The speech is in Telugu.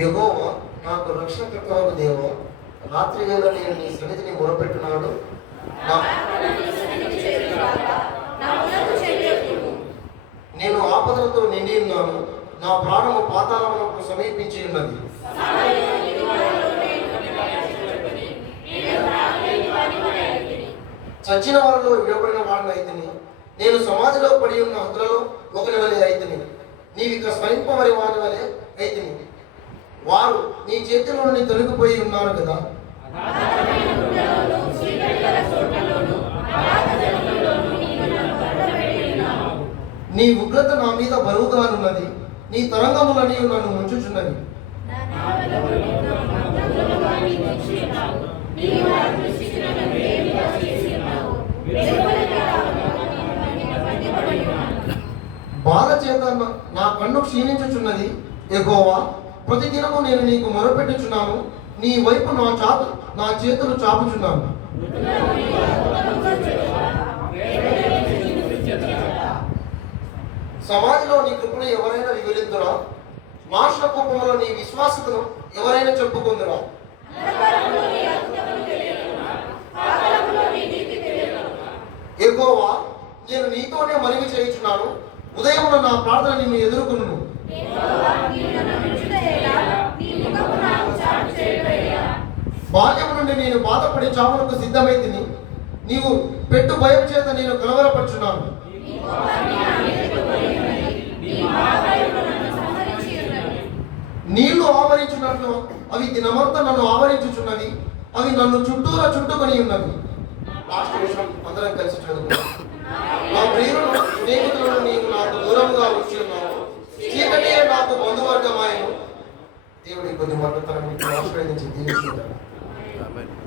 యెహోవా నాకు రక్షణకర్తవు దేవా, రాత్రి వేళ నేను నీ సన్నిధిని మొరపెట్టినాడు. నేను ఆపదలతో నిండి ఉన్నాను, నా ప్రాణము పాతాళమునకు సమీపించి ఉన్నది. చచ్చిన వారిలో విడబడిన వాడిని అయితేని, నేను సమాధిలో పడి ఉన్న హద్దులలో ఒకరి వలె అయితేని, నీవిక స్మరింపవరి వారి వలె అయితేని. వారు నీ చేతిలో నుండి తొలగిపోయి ఉన్నారు కదా. నీ ఉగ్రత నా మీద బరువుగానున్నది, నీ తరంగములని నన్ను ముంచుచున్నవి. బాధ చేత నా కన్ను క్షీణించుచున్నది. యెహోవా, ప్రతిదినము నేను నీకు మొరపెట్టుచున్నాను, నీ వైపు నా చేతులు చాపుచున్నాను. సమాధిలో నీ కృపను ఎవరైనా వివరింతురా? నాశన కోపంలో నీ విశ్వాసతను ఎవరైనా చెప్పుకుందురా? యెహోవా, నేను నీతోనే మనవి చేయుచున్నాను, ఉదయమున నా ప్రార్థన నిన్ను ఎదుర్కొను. బాల్యము నుండి నేను బాధపడి చావునకు సిద్ధమైతిని, నీవు పెట్టు భయం చేత నేను కలవరపడుచున్నాను. నీళ్లు ఆవరించినట్లు అవి దినమంతా నన్ను ఆవరించుచున్నవి, అవి నన్ను చుట్టుకొని ఉన్నవి. లాస్ట్ విషయం అందరం కలిసి చదువుకున్నాం. నా ప్రియులను స్నేహితులను నీవు నాకు దూరంగా ఉంచి ఉన్నావు, చీకటే నాకు బంధువర్గమాయను. దేవుడి కొద్ది మాటలు తన ఆశీర్వదించి దీవించుకుంటాను.